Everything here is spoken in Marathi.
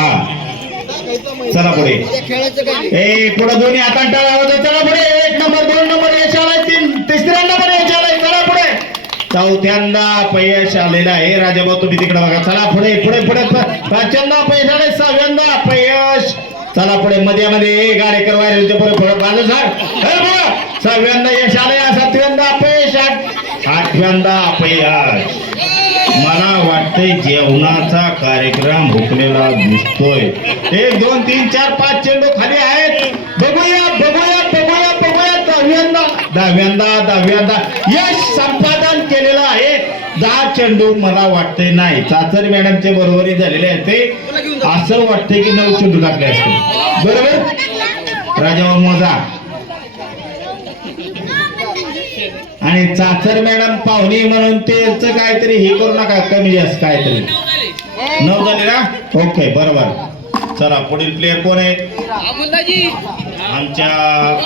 हा. चला पुढे. ए पुढे दोन्ही हातात टाळा चला पुढे. एक नंबर दोन नंबर यश आलाय. तीन तिसऱ्यांदा पण यश आलाय. चला पुढे. चौथ्यांदा अपयश आलेलं आहे. राजाभाऊ तुम्ही तिकडे बघा. चला पुढे पुढे पुढे. पाचव्यांदा अपयश आलंय. सहाव्यांदा अपयश. चला पुढे. मध्ये मध्ये. गाडी वायरचे पुढे पुढे. बाजू सर सहाव्यांदा यश आलंय. सातव्यांदा अपयश आठव्यांदा अपयश. मला जेवणाचा कार्यक्रम हुकलेला दिसतोय. एक दोन तीन चार पाच चेंडू खाली आहेत. बघूया बघूया बघूया बघूया. दहाव्यांदा दहाव्यांदा दहाव्यांदा. यश संपादन केलेलं आहे. दहा चेंडू मला वाटते नाही. चाचर मॅडमचे बरोबरी झालेले आहेत ते. असं वाटतंय की नऊ चेंडू टाकले असते बरोबर? राजा मोजा. आणि चाचर मॅडम पाहुणी म्हणून तेच काहीतरी हे करू नका कमी जास्त काहीतरी. नऊ झाले ना? ओके बरोबर. चला पुढील प्लेअर कोण आहेत अमोलदाजी. आमच्या